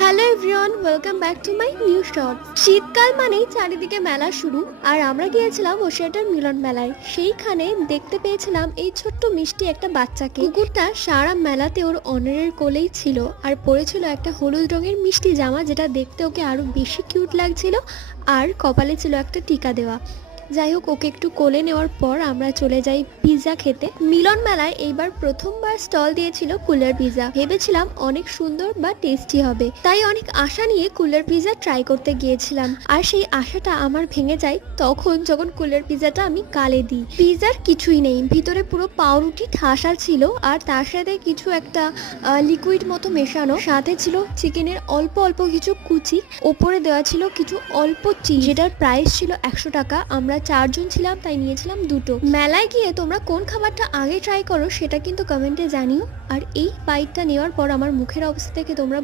Hello everyone, welcome back to my new shot. শীতকাল মানেই চারিদিকে মেলা শুরু, আর আমরা গিয়েছিলাম বসিরহাটের মিলন মেলায়। সেইখানে দেখতে পেয়েছিলাম এই ছোট্ট মিষ্টি একটা বাচ্চাকে। কুকুরটা সারা মেলাতে ওর অনারের কোলেই ছিল, আর পরেছিল একটা হলুদ রঙের মিষ্টি জামা, যেটা দেখতে ওকে আরো বেশি কিউট লাগছিল। আর কপালে ছিল একটা টিকা দেওয়া। যাই হোক, ওকে একটু কোলে নেওয়ার পর আমরা চলে যাই পিৎজা খেতে। মিলন মেলায় এইবার প্রথমবার স্টল দিয়েছিল কুলার পিৎজা। ভেবেছিলাম অনেক সুন্দর বা টেস্টি হবে, তাই অনেক আশা নিয়ে কুলার পিৎজা ট্রাই করতে গিয়েছিলাম। আর সেই আশাটা আমার ভেঙে যায় তখন যখন কুলার পিৎজাটা আমি গালে দিই। পিৎজার কিছুই নেই, ভিতরে পুরো পাউরুটি ঠাসা ছিল, আর তার সাথে কিছু একটা লিকুইড মতো মেশানো, সাথে ছিল চিকেনের অল্প অল্প কিছু কুচি, ওপরে দেওয়া ছিল কিছু অল্প চিজ, যেটার প্রাইস ছিল 100 টাকা। আমরা 4 জন ছিলাম, তাই নিয়েছিলাম দুটো। মেলায় গিয়ে তোমরা কোন খাবারটা আগে ট্রাই করো সেটা কিন্তু কমেন্টে জানিও। আর এই বাইটটা নেওয়ার পর আমার মুখের অবস্থা থেকে তোমরা